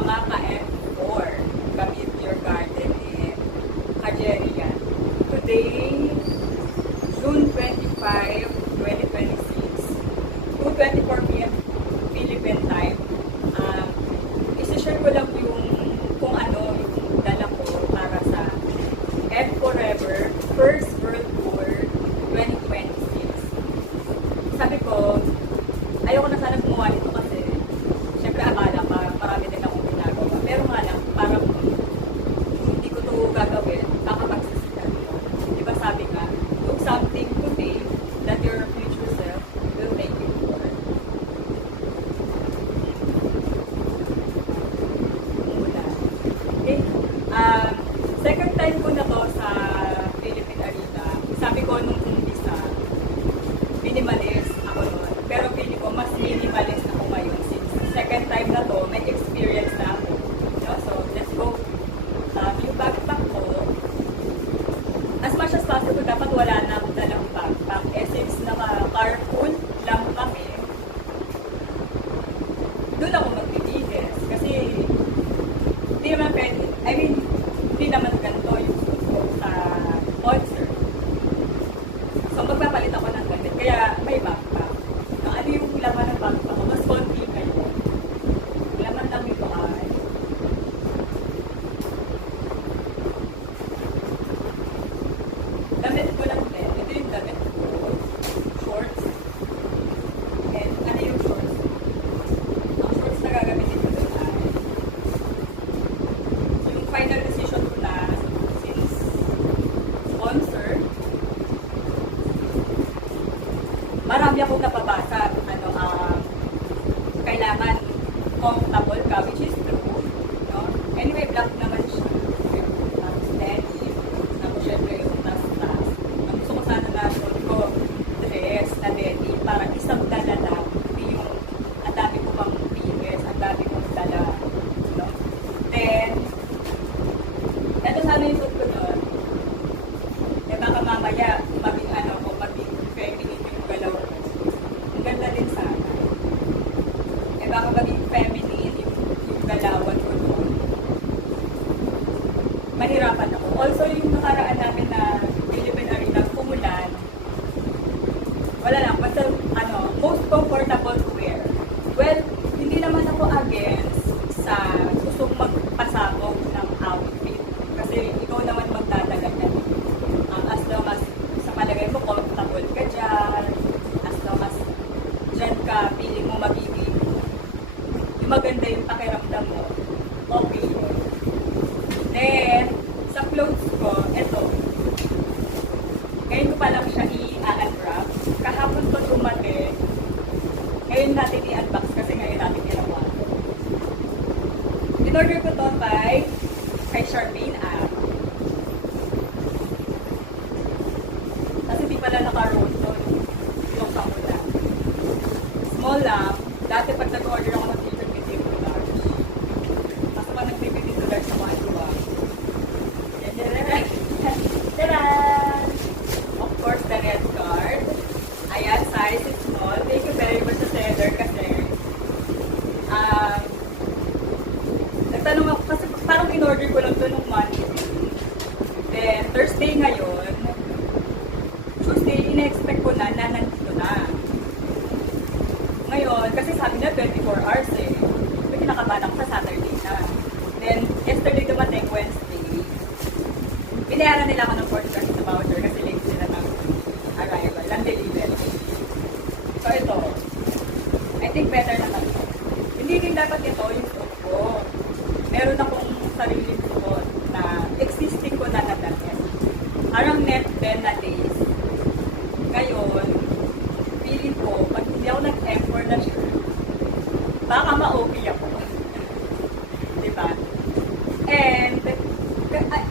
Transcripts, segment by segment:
mga ka-F4, Gamit Your Garden and Kajerian. Today, June 25, 2026, 2:24 p.m. Philippine time. Isi-share ko lang yung kung ano yung dala ko para sa F Forever First World Tour 2026. Sabi ko, ayoko na sana gumawa nito kasi syempre akala pa marami din akong ginagawa. Pero nga lang, parang hindi ko ito gagawin, baka magsisikat ko. Diba sabi nga, do something today that your future self will thank you for. Mula. Okay. Second time ko na to sa Philippine Arena. Sabi ko nung umpisa, minimalist ako nun. Pero pili ko, mas minimalist ako ngayon. Since second time na to, may experience na ako. So, let's go. Yung backpack ko, as much as possible, dapat wala na akong dalang backpack. Since naka-carpool lang kami, doon ako magbibigas. Kasi, hindi naman pwede. I mean, hindi naman ganito yung suit ko sa concert. So, magpapalit ako ng ganit. Kaya, may backpack. Ano yung laman ng backpack ko? Mas konti kayo. Laman lang ito ay damit ko lang din. Ito yung damit ko. Shorts. And ano yung shorts? Ang shorts na gagamitin ko doon ay yung final decision ko na since sponsor, marami akong napabasa. Kailangan comfortable ka, which is true. No? Anyway, black naman siya. Tapos denim. Tapos syempre yung tas-tas. Ang gusto ko sana na short ko, dress na denim. Parang isang dala lang. Hindi yung ang dami ko pang pines, ang dami kong dala. No? Then, eto sana yung suit ko doon. Eh baka mamaya, maging maging feminine yung galaw ko. Ang ganda din sana. Eh baka maging feminine yung galawan ko doon. Mahirapan ako. Also, yung nakaraan namin na Philippine Arena, kumulan. Wala lang, basta most comfortable to wear. Well, hindi naman ako against sa gustong magpasabog ng outfit. Kasi ikaw naman magdadala yan. As long as sa palagay mo, comfortable ka dyan. As long as dyan ka, feeling mo magiging yung maganda yung pakiramdam mo. Okay. Then, sa clothes ko, eto. Ngayon ko pa lang siya i-unwrap. Kahapon ko dumating. Ngayon natin i-unbox kasi ngayon natin ginawa. In-order ko to kay Charmaine app. Kasi di pala naka-roll to. Yung kamula. Small lang. Dati pag nag-order ako ng t-shirt, may $50. Mas pa nag-$50 sa mga iba. Tara! Of course, the red card. Ayan, size is small. Thank you very much sa seller kasi nagtanong ako kasi parang in-order ko lang ito nung Monday. Then, Thursday ngayon, Tuesday, ina-expect ko na nandito na. Ngayon, kasi sabi na 24 hours eh. May kinakabahan ako sa Saturday na. Then, yesterday dumating, Wednesday. Binayaran nila ako ng 40% sa voucher kasi late sila ng arrival, ng delivery. So, ito. I think better naman ito. Hindi din dapat ito yung suit ko. Meron akong sarili suot na existing ko na nadamit. Parang net din na lace. Ngayon, feeling ko, pag hindi ako nag-effort na shirt, baka ma-okay ako. Diba? And,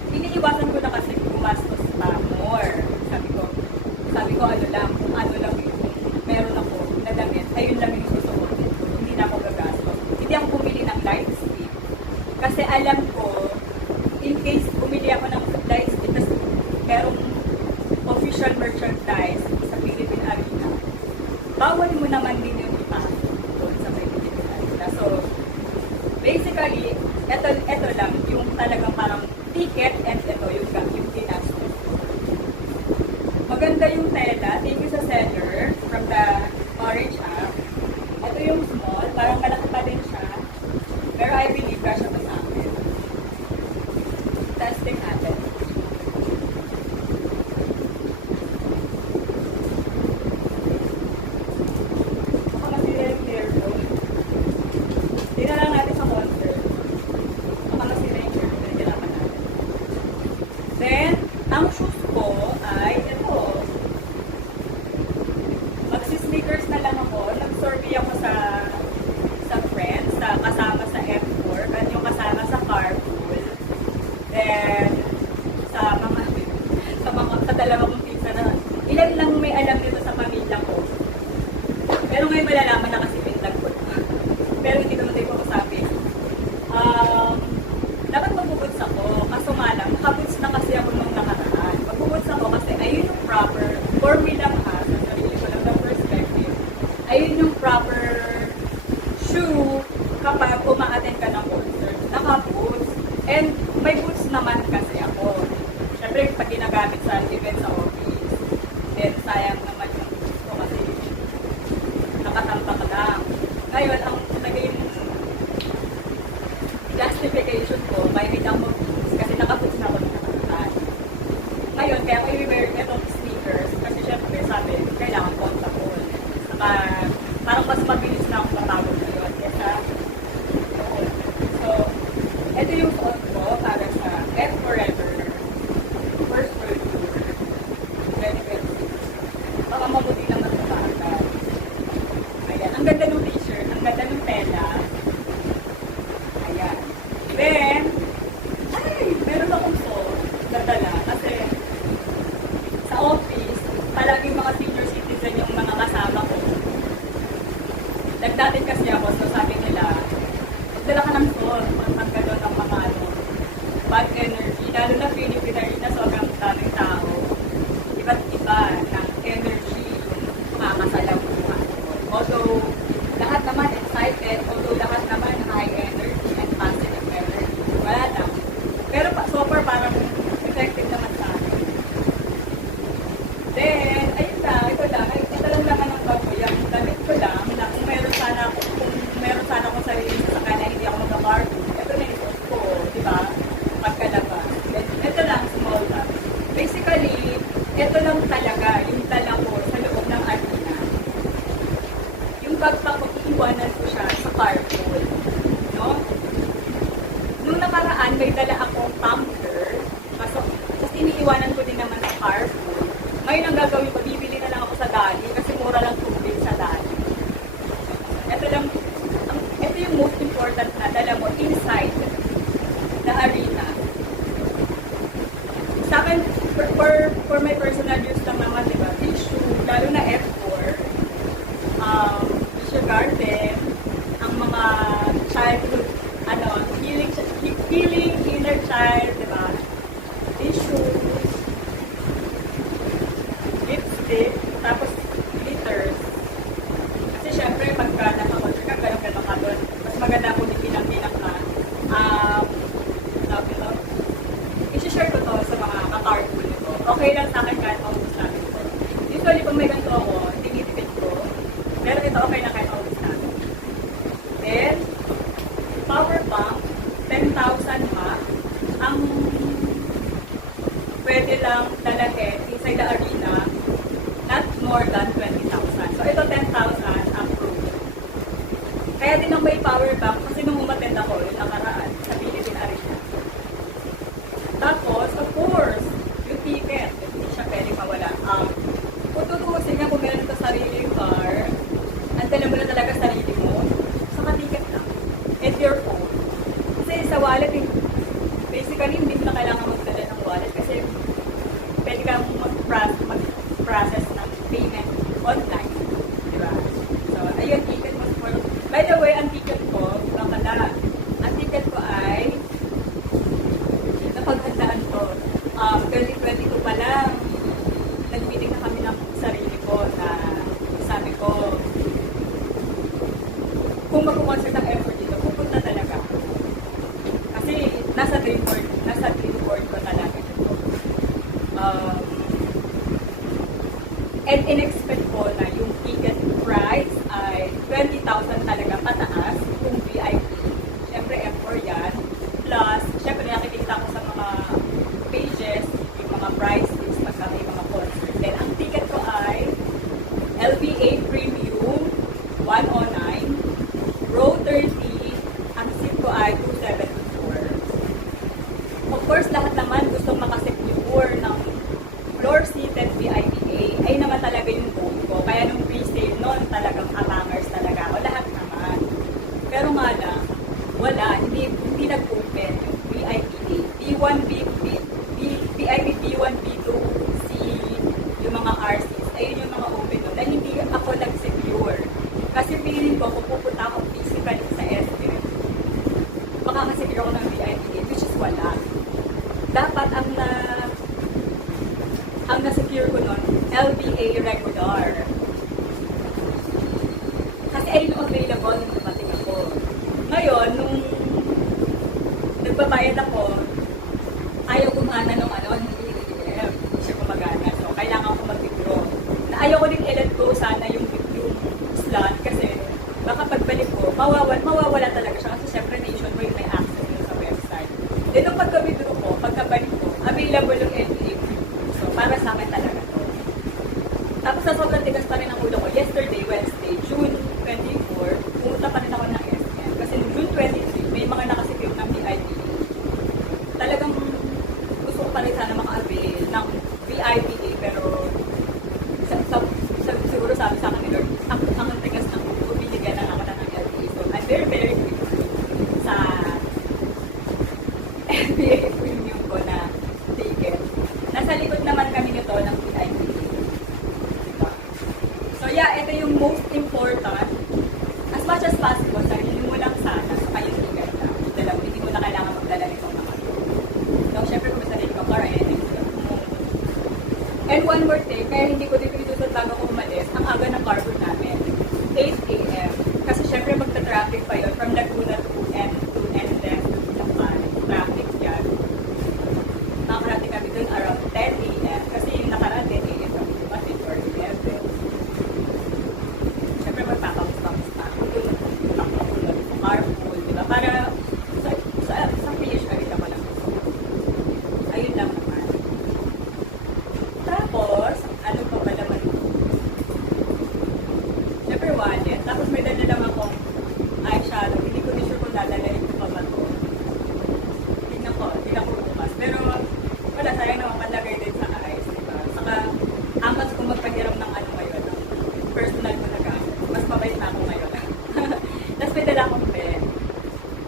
iniiwasan ko na kasi gumastos pa more. Sabi ko ano lang yung meron ako na damit, ayun lang yung susuotin ko. Hindi na ako gagastos. Hindi ako bumili ng light sleeve. Kasi alam ko, in case bumili ako ng light sleeve, kasi merong official merchandise sa Philippine Arena, bawal mo naman din yung ipasok doon sa Philippine Arena. So, basic basically, ito lang, yung talagang parang ticket and ito yung ginastos. Maganda yung tela. Thank you sa seller from the orange app. Ito yung small, parang malaki pa din siya. Pero I believe kasha pa sa akin. Testing natin. Baka masira yung earphone. Hindi na lang natin sa concert. Baka masira yung earphone. Nagkirapan natin. Then, ang shoes ko ay ito. Magsi-sneakers na lang ako. Nag-survey ako sa friends, kasama sa F4, at yung kasama sa carpool. Then, sa dalawa kong pizza na, ilan lang may alam nito sa pamilya ko. Pero ngayon malalaman na kasi pinlag ko. Pero hindi naman tayo pag-usapin. Dapat magbuboots ako, kaso nga lang, nakaboots na kasi ako nung nakaraan. Magbuboots ako kasi ayun yung proper, for me lang ha, sa sarili ko lang ng perspective, ayun yung proper shoe kapag uma-attend ka ng concert. Naka-boots. And may boots naman kasi ako. Siyempre, pag ginagamit sa event sa office, then sayang naman yung boots ko kasi nakatampak lang. Ngayon, ang naging justification ko, may ang mag-boots kasi naka-boots na ako ng nakatataan. Ngayon, kaya ko i-wear itong sneakers kasi syempre sabi, kailangan comfortable. Saka, parang mas mabilis na akong matawag ngayon kesa noon. So, ito yung suot ko para sa F Forever First World Tour 2020. Baka mabuti naman sa bata. Ayan, ang ganda ng t-shirt, ang ganda ng tela. Ayan. Then, meron akong suot na dala kasi sa office, palaging mga senior citizen yung mga kasama ko. Nagdating kasi ako, so sabi nila, magdala ka ng suot, magkagano'n ang mga bad energy, lalo na Philippine Arena, sobrang daming tao. Iba't iba ng energy yung makakasalamuhan. Although, lahat naman excited, although lahat naman high energy and positive energy. Wala lang. Pero so far, parang effective naman sa akin. Then, ayun lang, ito lang naman ang bago. Yung damit ko lang, na kung meron sana akong sarili sa kanya, hindi ako mag-cartoon. Ito na yung ko, di ba? Pagkalabas. Then, ito lang, small lang. Basically, ito lang talaga yung dala ko sa loob ng arena. Yung backpack ko, iiwanan ko siya sa carpool. No? Nung nakaraan, may dala akong tumbler. Tapos iniiwanan ko din naman sa carpool. Ngayon ang gagawin ko, bibili na lang ako sa Dali kasi mura lang tubig sa Dali. Ito yung most important na dala mo inside the arena. Sa akin, for my personal use lang naman, di ba? Tissue, lalo na F4, tissue garden, ang mga childhood, healing inner child, di ba? Tissue, lipstick, tapos glitters. Kasi syempre, pagka naka-order ka, ganun ka doon. Mas maganda kung bilang-bilang ka. I-share ko to sa mga ka-carpool nito. Okay lang sa akin kahit maubos namin ito. Usually, pag may ganito ako, tinitipid ko. Pero ito okay na kahit maubos namin. Then, power bank, 10,000 mAh. Ang pwede lang dalahin inside the arena, not more than 20,000. So, ito 10,000 approved. Kaya din ang may power bank kasi nung umattend ako, yung nakaraan, sa Philippine Arena. Tapos, of course, yung ticket, hindi siya pwede mawala. Kung tutuusin nga kung meron ito sarili car, ang dala mo na talaga sarili mo, saka ticket lang. And your phone. Kasi sa wallet, basically, hindi mo na kailangan magdala ng wallet kasi pwede kang mag-process ng payment online. Diba? So, ayun, ticket mo. By the way, ang ticket ko, ang ticket ko ay napaghandaan ko. 2022 pa lang, nag-meeting na kami ng sarili ko na sabi ko, kung mag-concert ang effort dito, pupunta talaga. in-expect ko na yung ticket price ay 20,000 talaga pataas kung VIP. Siyempre, F4 yan. Plus, siyempre nakikita ko sa mga pages, yung mga price list, pagka may mga concert. Then, ang ticket ko ay LBA Premium 109, Row 30, ang seat ko ay 274. Of course, lahat naman gustong makasecure ng floor seated VIP. Ay naman talaga yung goal ko. Kaya nung pre-sale noon, talagang amangers talaga ako. Lahat naman. Pero nga lang, wala. Hindi nag-open yung VIP A. B1, B2, VIP B1, B2, C, yung mga RCs. Ayun yung mga open doon. Dahil hindi ako nag-secure. Kasi feeling ko, kung pupunta ako physically sa SM, makakasecure ako ng VIP A, which is wala. Dapat ang na-secure ko nun, LBA regular. Kasi ayun yung available nung dumating ako. Ngayon, nung nagbabayad ako, ayaw gumana nung hindi siya gumagana. So, kailangan ko mag-withdraw. Na ayaw ko din i-let go sana yung slot kasi baka pagbalik ko, mawawala talaga siya. Kasi syempre nationwide may access yun sa website. Then, nung pagka-withdraw ko, pagkabalik ko, available yung LBA. So, para sa akin talaga to. Tapos sa sobrang tigas pa rin ang ulo ko, yesterday, Wednesday, June 24, pumunta pa rin ako ng SM. Kasi June 23, may mga nakasecure ng VIP. Talagang gusto ko pa rin sana maka-avail ng VIP, pero siguro sabi sa akin ni Lord, ang tigas ng ulo, binigyan lang ako ng LBA. So, I'm very, very grateful sa LBA premium ko na ticket. Nasa likod naman kami nito ng VIP. Diba? So yeah, ito yung most important. As much as possible, sarili mo lang sana sa kayong ticket na. Hindi mo na kailangan magdala nitong mga ito. So, syempre kung may sarili ka car, and one more thing, kaya hindi ko dito isusod bago ko umalis, ang aga ng cargo namin, 8 a.m. Kasi syempre magta-traffic pa yun from Laguna to N2 and then to Bulacan. Traffic yan. Makakarating kami dun around 10 a.m. Kasi yung nakaraan 10 a.m. kami dumating or 11. Siyempre magpapangis-pangis pa ako dun. Takbo-tulad ko carpool, diba? Para sa PHR ito ko lang. Ayun lang naman. Tapos, ano pa ba naman? Siyempre wallet. Tapos may dala lang akong eyeshadow. Hindi ko sure kung dadalhin ko pa ba ito. Tingnan ko bukas. Pero, wala, sayang naman malagay din sa eyes, diba? Saka, angas kong magpahiram ng ano ngayon, ng personal ko na gamit. Mas mabait na ako ngayon. Tapos may dala akong pen.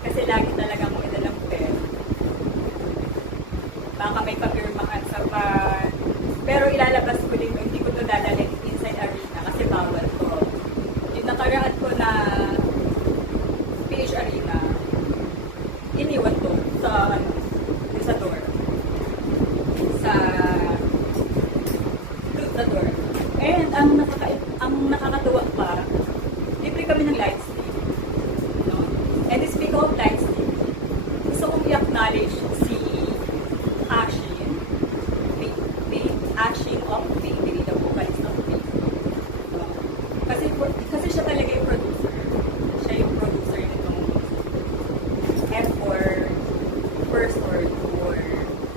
Kasi lagi talaga akong may dalang pen. Baka may papirmahan sa pan. Pero ilalabas ko din, hindi ko ito dadalhin inside arena kasi bawal ko. Yung nakaraan ko na PH Arena, iniwan ko sa door. Sa door. And ang nakakatuwa pa, libre kami ng light stick. No? And speak of light stick, gusto kong i-acknowledge si Ashin, Ashin of Bakery, the vocalist of Bakery. No? Kasi siya talaga yung producer. Siya yung producer nitong F4 first or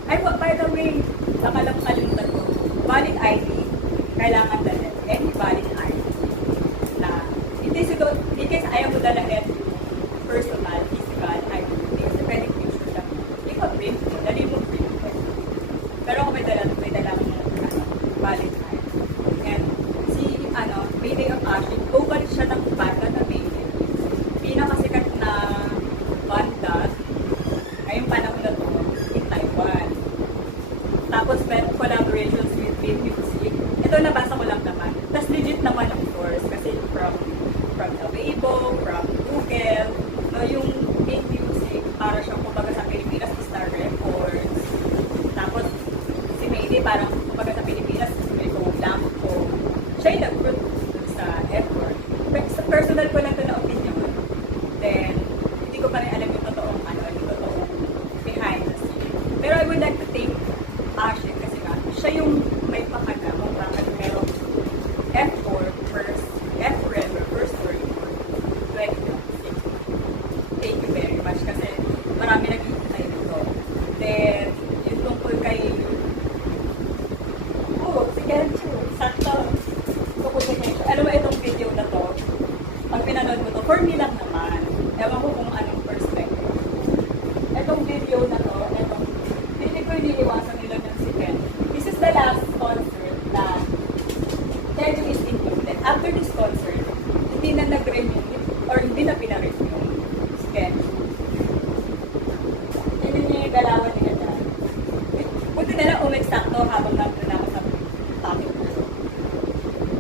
ay, by the way, baka lang kalimutan ko. Valid ID, kailangan dalhin. Any valid ID. Na, in case ayaw mo dalhin personal, physical ID, hindi kasi pwedeng picture lang. Ipa-print mo, dali mo print mo. Pero kung may dalang valid ID. And Mayday of Ashin, vocalist siya ng banda na Mayday. Pinakasikat na banda ngayong panahon na to in Taiwan. Tapos meron collaborations with Beat Music. Ito nabasa ko lang naman. Tapos legit naman of course kasi from the Weibo, from Google, For me lang naman. Ewan ko kung anong perspective. Etong video na to, hindi ko iniiwasan nila ng si Ken. This is the last concert na Teju is included. After this concert, hindi na nag-renew or hindi na pinarenew si Ken. Hindi niya yung galawan niya dyan. Buti na lang umexakto habang nandun ako sa topic.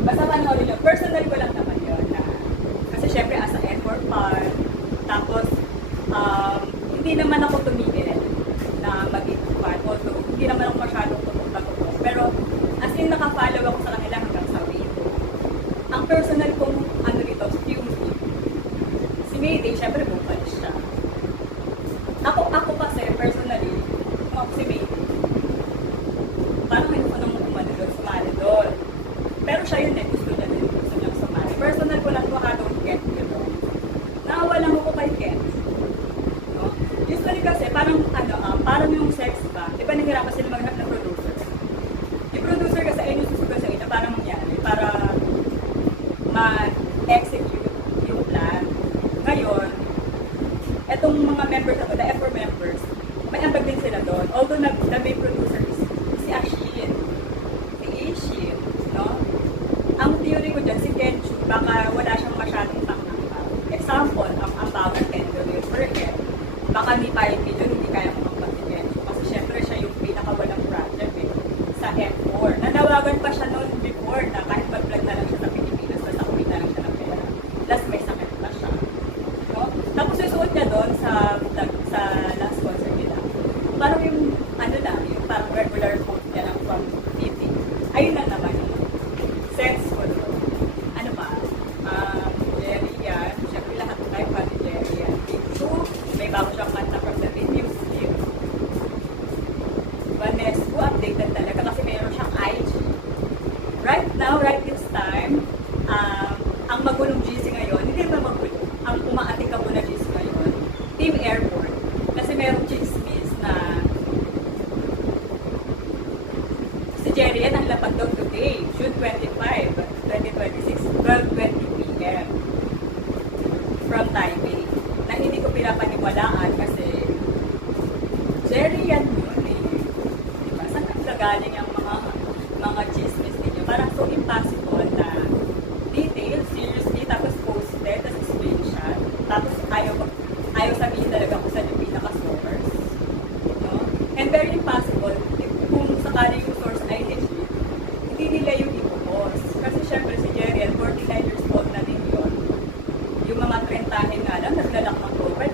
Basta panoorin nyo, personal ko lang naman yun. Kasi syempre as a effort part, tapos hindi naman ako tumigil na maging fan. Although, hindi naman ako masyadong tutok. Pero as in nakafollow ako sa kanila hanggang sa Weibo. Ang personal kong ano dito, si Mayday, syempre vocalist siya. Ako kasi personally, kung ako si Mayday, parang hindi ko nang sumali doon. Pero siya yun gusto niya sumali. Personal ko lang ko don't get you know. Naawa lang ako kay Ken. No? Usually kasi, parang yung sex ba, di ba nahirapan sila maghanap ng producer? Yung producer kasi ay yung susugan sa ina para mangyari, para ma-execute yung plan. Ngayon, etong mga members ako, the F4 members, may ambag din sila doon. Although the main producer is si Ashin. Si Ashin, no? Ang theory ko dyan, si Kenju, baka wala siyang masyadong taknang. Example, ang power Kenju yung Burger. Baka ni Pilot Video hindi kaya makapag si Kenju. Kasi syempre siya yung pinakawalang project sa F4. Nanawagan pa siya noon before na kahit mag-vlog na lang siya sa Pilipinas, basta kumita lang siya ng pera. Last may sakit pa siya. No? Tapos susuot niya doon sa last concert nila. Parang yung yung parang regular quote niya lang from TV. Ayun na naman yung sense ko doon. Ano ba? Jerry yan. Siyempre lahat tayo pa ni Jerry yan. So, may bago siyang kanta from the video still. Vanesco, updated talaga kasi mayroon siyang IG. Right now, right this time, ang magulong GC ngayon, hindi naman magulo. Ang umaating ka muna GC ngayon, Team Airport. Kasi mayroong chismis na si Jerry yan ang lapag daw today, June 25, 2026, 12:20 p.m. from Taipei. Na hindi ko pinapaniwalaan kasi Jerry yan yun eh. Diba? Saan nagagaling ang mga chismis ninyo? Parang so impossible na details, seriously, tapos posted, tapos screenshot, tapos ayaw sabihin talaga kung saan yung pinaka-source. No? And very impossible, kung sakali yung source ay legit, hindi nila yung ipopost. Kasi syempre si Jerry, 49 years old na din yun. Yung mga 30 nga lang, naglalak ng profile,